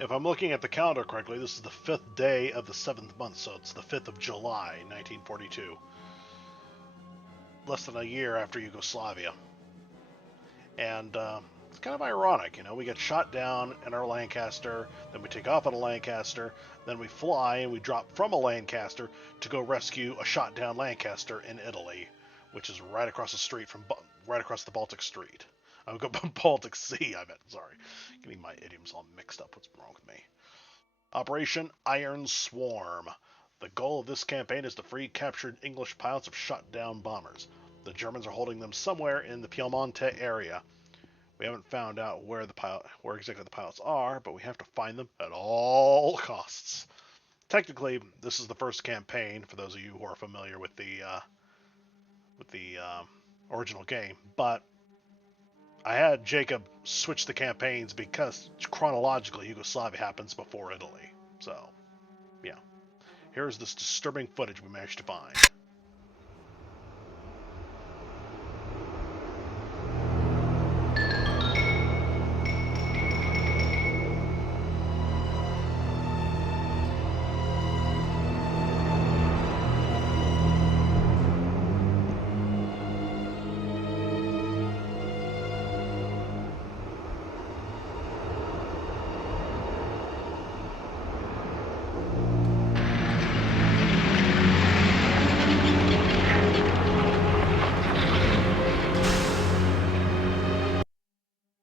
If I'm looking at the calendar correctly, this is the 5th day of the 7th month, so it's the 5th of July, 1942. Less than a year after Yugoslavia. And it's kind of ironic, you know, we get shot down in our Lancaster, then we take off on a Lancaster, then we fly and we drop from a Lancaster to go rescue a shot down Lancaster in Italy, which is right across the street from, right across the Baltic Street. Baltic Sea, I meant, sorry. Getting my idioms all mixed up, what's wrong with me? Operation Iron Swarm. The goal of this campaign is to free captured English pilots of shot down bombers. The Germans are holding them somewhere in the Piemonte area. We haven't found out where exactly the pilots are, but we have to find them at all costs. Technically, this is the first campaign for those of you who are familiar with the original game, but I had Jacob switch the campaigns because chronologically Yugoslavia happens before Italy. So, yeah. Here's this disturbing footage we managed to find.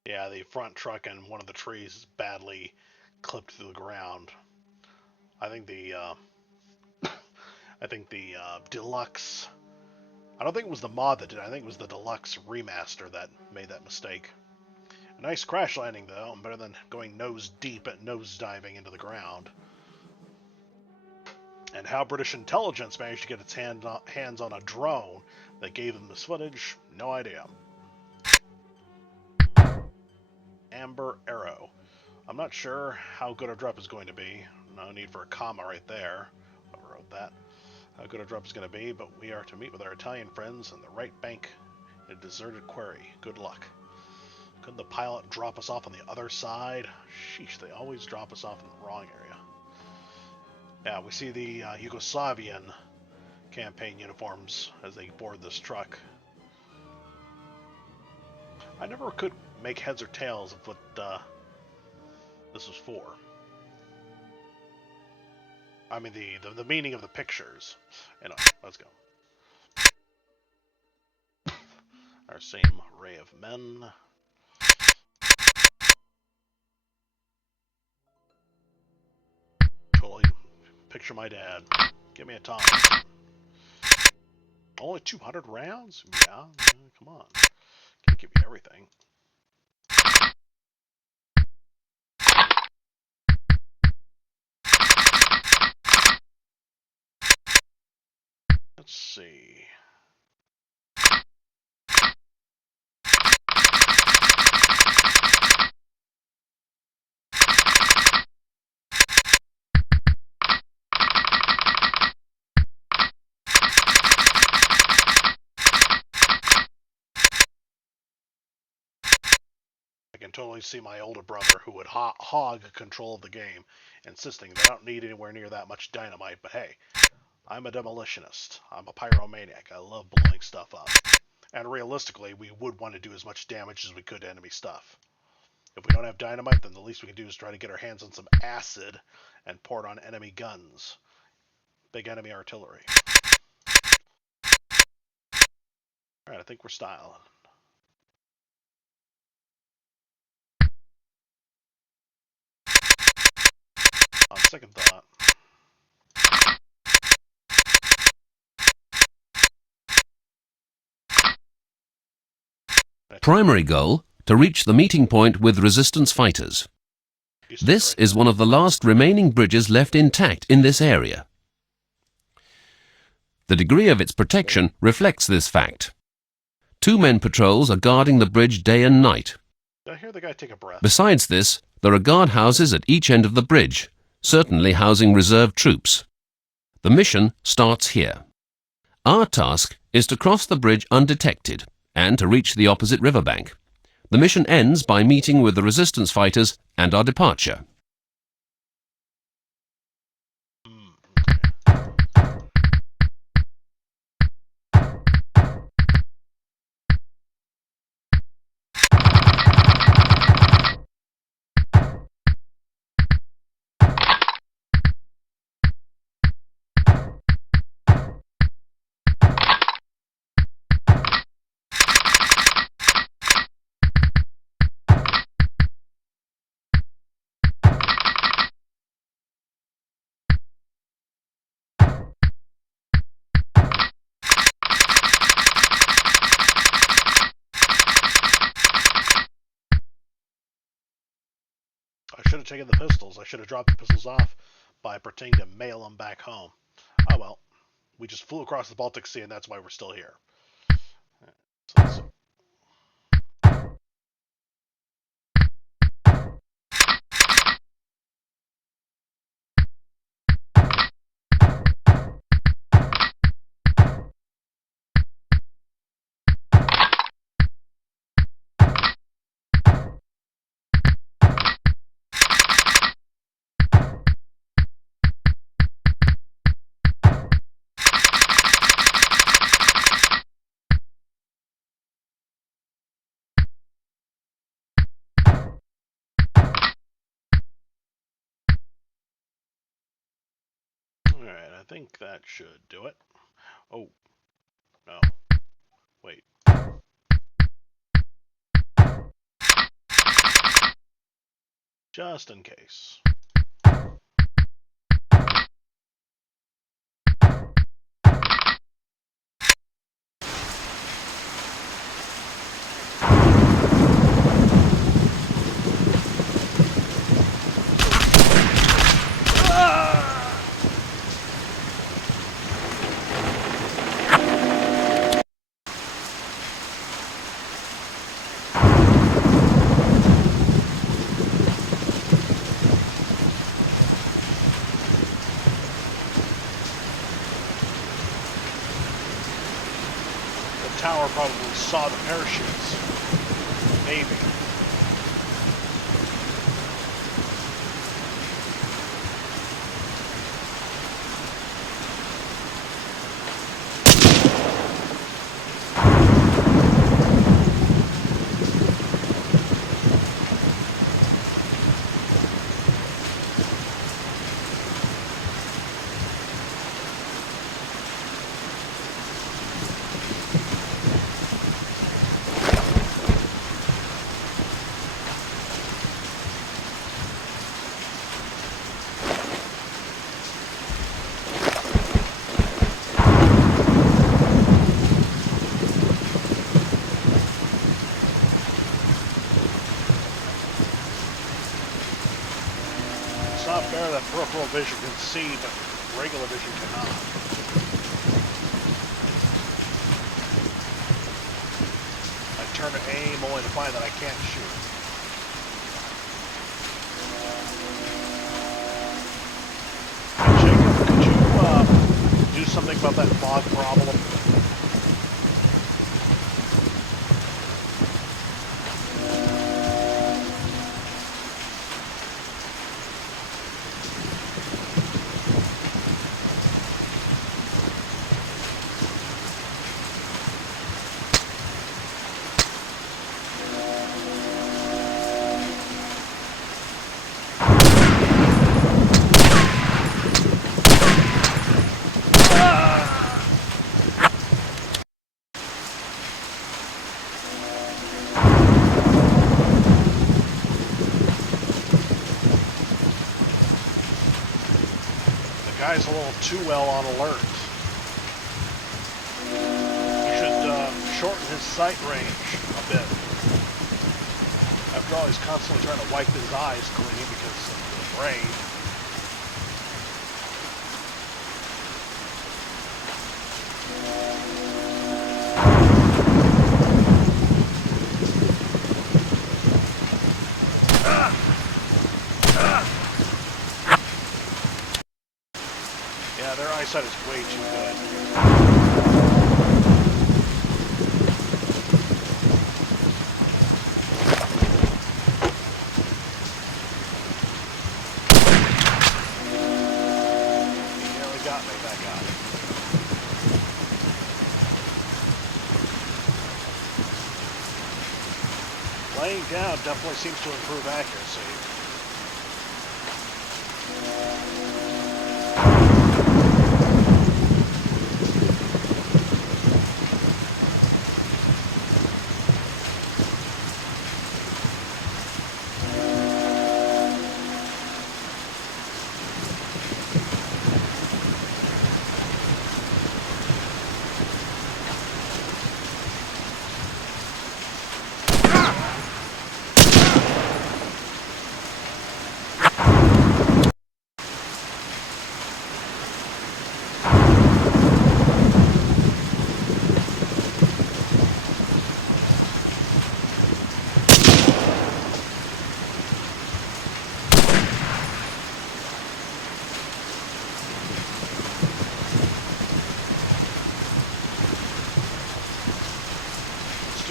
Yeah, the front truck and one of the trees is badly clipped through the ground. I think the deluxe. I don't think it was the mod that did it. I think it was the deluxe remaster that made that mistake. A nice crash landing though, better than going nose deep at nose diving into the ground. And how British intelligence managed to get its hands on a drone that gave them this footage, no idea. Amber Arrow. I'm not sure how good a drop is going to be. No need for a comma right there. Whoever wrote that. How good a drop is going to be, but we are to meet with our Italian friends on the right bank in a deserted quarry. Good luck. Couldn't the pilot drop us off on the other side? Sheesh, they always drop us off in the wrong area. Yeah, we see the Yugoslavian campaign uniforms as they board this truck. I never could make heads or tails of what this was for. I mean, the meaning of the pictures. Anyway, let's go. Our same array of men. Totally picture my dad. Give me a time. Only 200 rounds? Yeah, come on. Can't give you everything. Let's see. I can totally see my older brother who would hog control of the game, insisting that I don't need anywhere near that much dynamite, but hey, I'm a demolitionist. I'm a pyromaniac. I love blowing stuff up. And realistically, we would want to do as much damage as we could to enemy stuff. If we don't have dynamite, then the least we can do is try to get our hands on some acid and pour it on enemy guns. Big enemy artillery. Alright, I think we're styling. On second thought. Primary goal, to reach the meeting point with resistance fighters. This is one of the last remaining bridges left intact in this area. The degree of its protection reflects this fact. 2 men patrols are guarding the bridge day and night. Did I hear the guy take a breath? Besides this, there are guard houses at each end of the bridge, certainly housing reserve troops. The mission starts here. Our task is to cross the bridge undetected and to reach the opposite riverbank. The mission ends by meeting with the resistance fighters and our departure. I should have taken the pistols. I should have dropped the pistols off by pretending to mail them back home. Oh well. We just flew across the Baltic Sea, and that's why we're still here. So Alright, I think that should do it. Oh, no. Wait. Just in case. The tower probably saw the parachutes. Maybe. It's not fair that peripheral vision can see, but regular vision cannot. I turn to aim only to find that I can't shoot. Hey, Jacob, could you do something about that fog problem? Guy's a little too well on alert. He should shorten his sight range a bit. After all, he's constantly trying to wipe his eyes clean because of the rain. Yeah, their eyesight is way too good. He nearly got me, that guy. Laying down definitely seems to improve accuracy.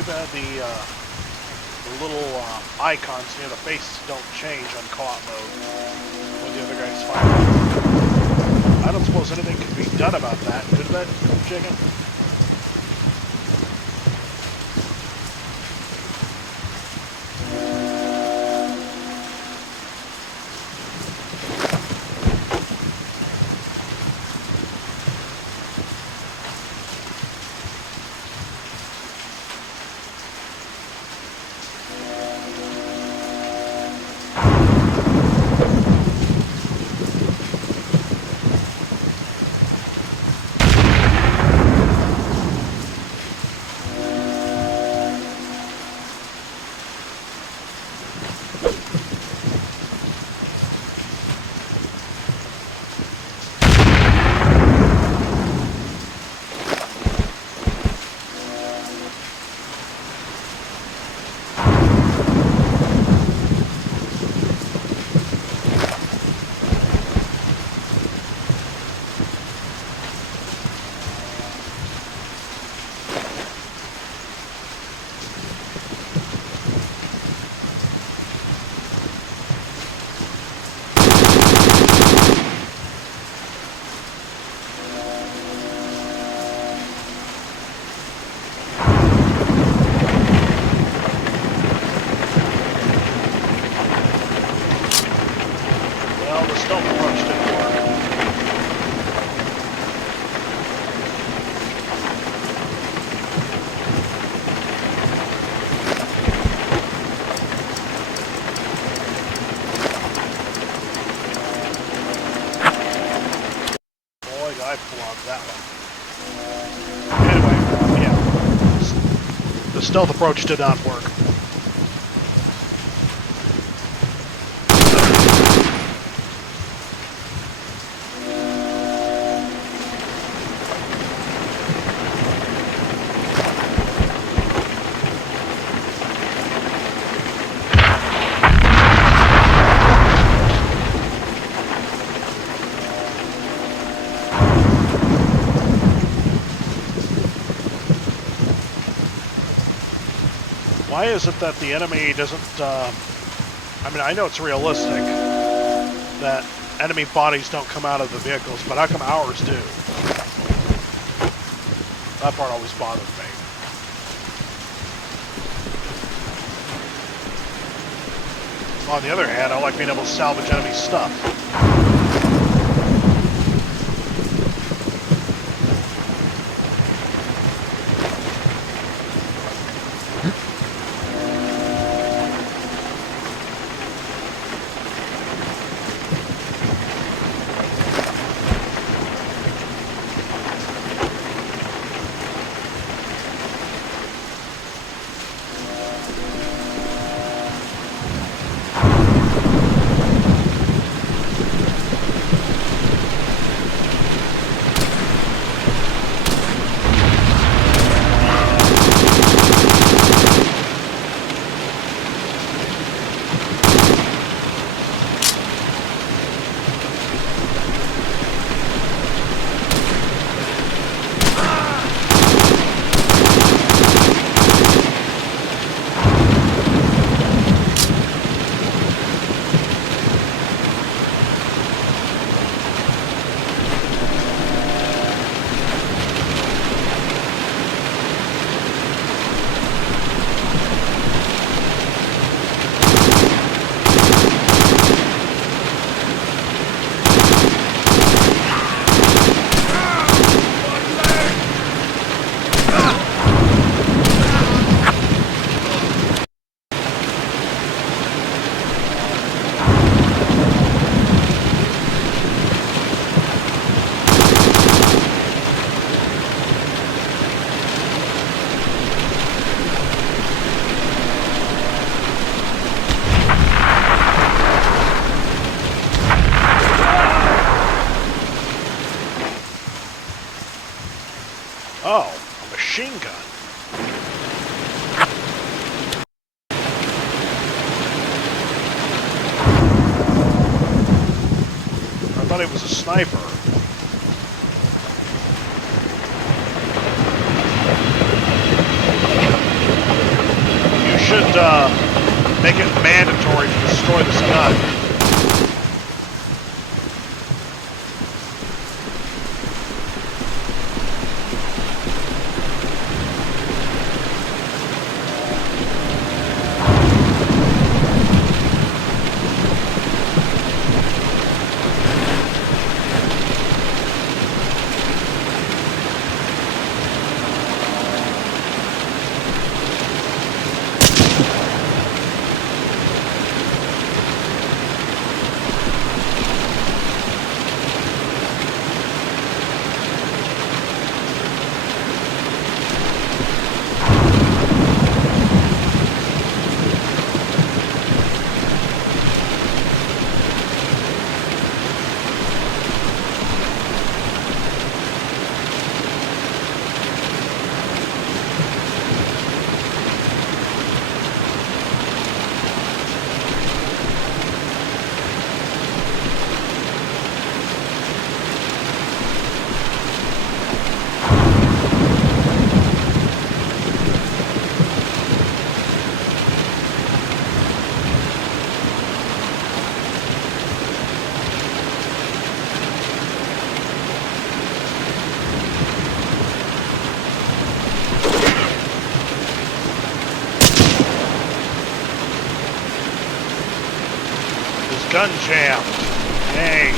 bad the little icons near the faces don't change on co-op mode when the other guy's firing. I don't suppose anything can be done about that, could that, Chicken? I flogged that one. Anyway, yeah. The stealth approach did not work. Why is it that the enemy doesn't, I mean, I know it's realistic that enemy bodies don't come out of the vehicles, but how come ours do? That part always bothered me. On the other hand, I like being able to salvage enemy stuff. Oh, a machine gun. I thought it was a sniper. Make it mandatory to destroy this gun. Gun jammed. Dang.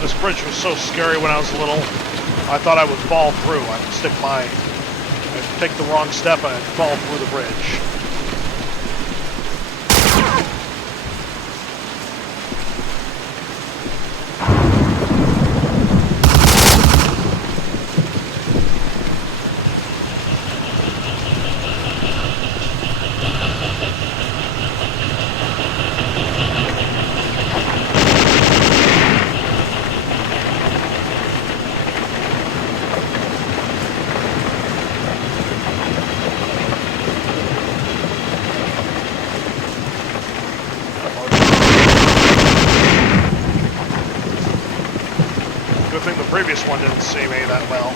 This bridge was so scary when I was little. I thought I would fall through. I'd take the wrong step and I'd fall through the bridge. Good thing the previous one didn't see me that well.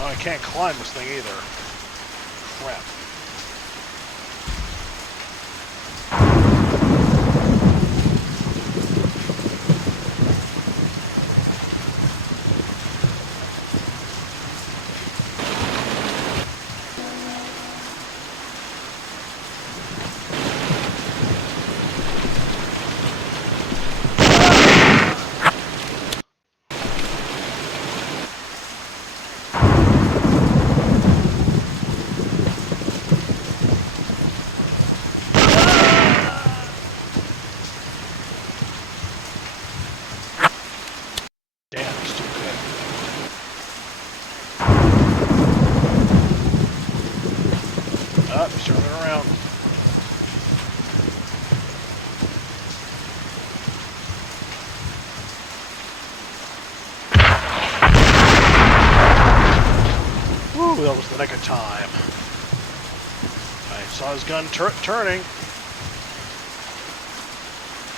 Oh, I can't climb this thing either. Crap. That was the nick of time. I saw his gun turning.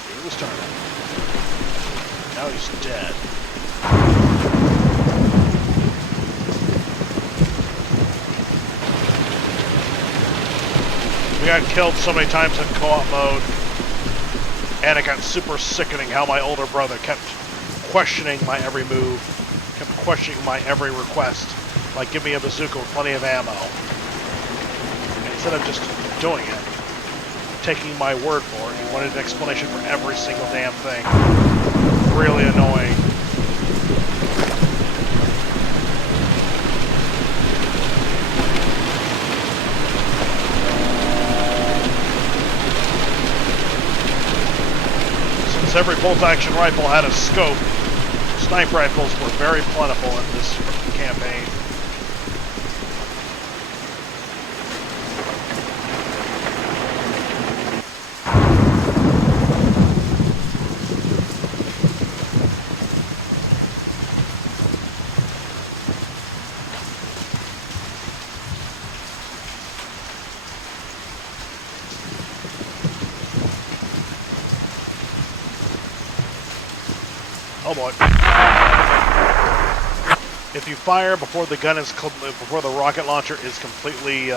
He was turning. Now he's dead. We got killed so many times in co-op mode, and it got super sickening how my older brother kept questioning my every move, kept questioning my every request. Like, give me a bazooka with plenty of ammo. And instead of just doing it, taking my word for it, he wanted an explanation for every single damn thing. Really annoying. Since every bolt-action rifle had a scope, sniper rifles were very plentiful in this campaign. Oh boy. If you fire before the gun is before the rocket launcher is completely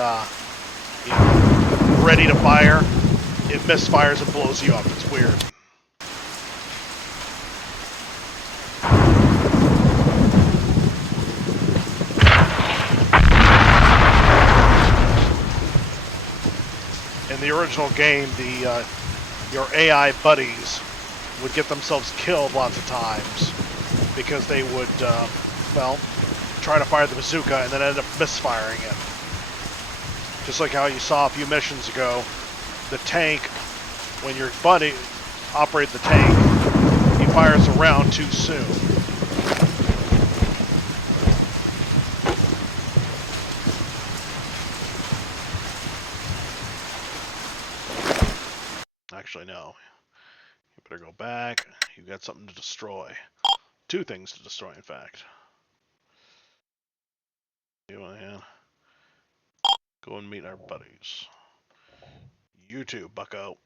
ready to fire, it misfires and blows you up. It's weird. In the original game, your AI buddies would get themselves killed lots of times because they would, well, try to fire the bazooka and then end up misfiring it. Just like how you saw a few missions ago, the tank, when your buddy operates the tank, he fires a round too soon. Actually, no. You better go back. You got something to destroy. Two things to destroy, in fact. Yeah. Go and meet our buddies. You too, bucko.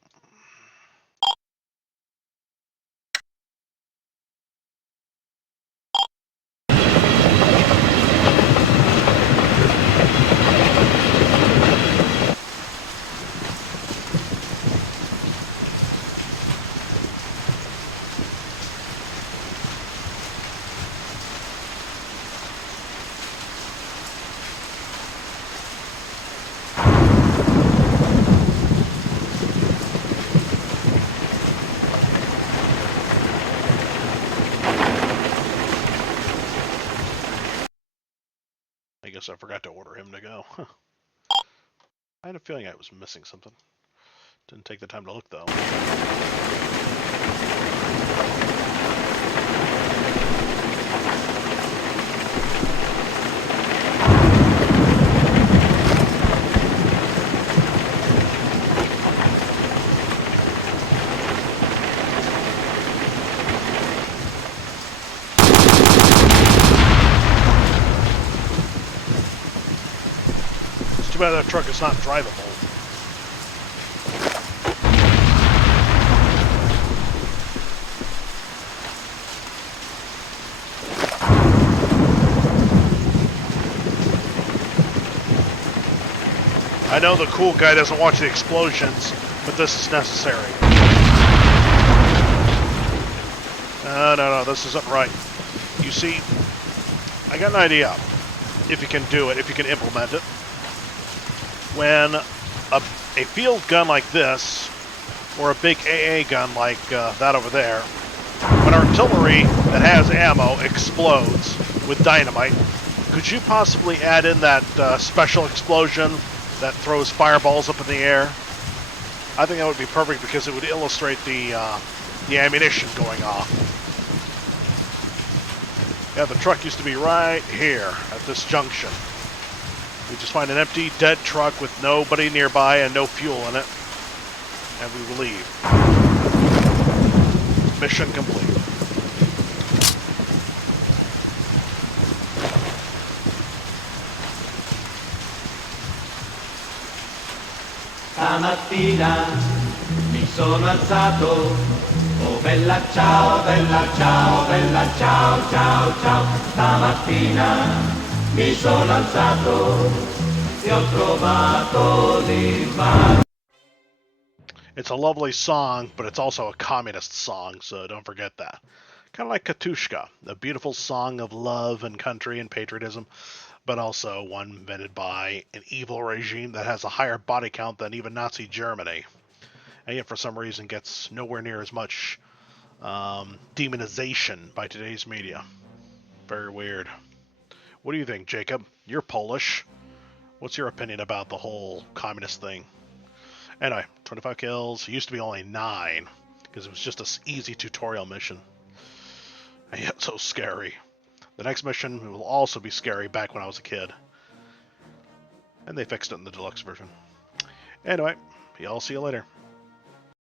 I guess I forgot to order him to go. I had a feeling I was missing something. Didn't take the time to look, though. Too bad that truck is not drivable. I know the cool guy doesn't watch the explosions, but this is necessary. No, this isn't right. You see, I got an idea. If you can do it, if you can implement it. When a field gun like this, or a big AA gun like that over there, when artillery that has ammo explodes with dynamite, could you possibly add in that special explosion that throws fireballs up in the air? I think that would be perfect because it would illustrate the ammunition going off. Yeah, the truck used to be right here at this junction. We just find an empty, dead truck with nobody nearby and no fuel in it, and we will leave. Mission complete. Stamattina mi sono alzato, oh bella ciao, bella ciao, bella ciao, ciao, ciao. Stamattina mi sono alzato e ho trovato l'infarto. It's a lovely song, but it's also a communist song, so don't forget that. Kind of like Katushka, a beautiful song of love and country and patriotism, but also one invented by an evil regime that has a higher body count than even Nazi Germany, and yet for some reason gets nowhere near as much demonization by today's media. Very weird. What do you think, Jacob? You're Polish. What's your opinion about the whole communist thing? Anyway, 25 kills. It used to be only 9, because it was just an easy tutorial mission. And yet so scary. The next mission will also be scary back when I was a kid. And they fixed it in the deluxe version. Anyway, I'll see you later.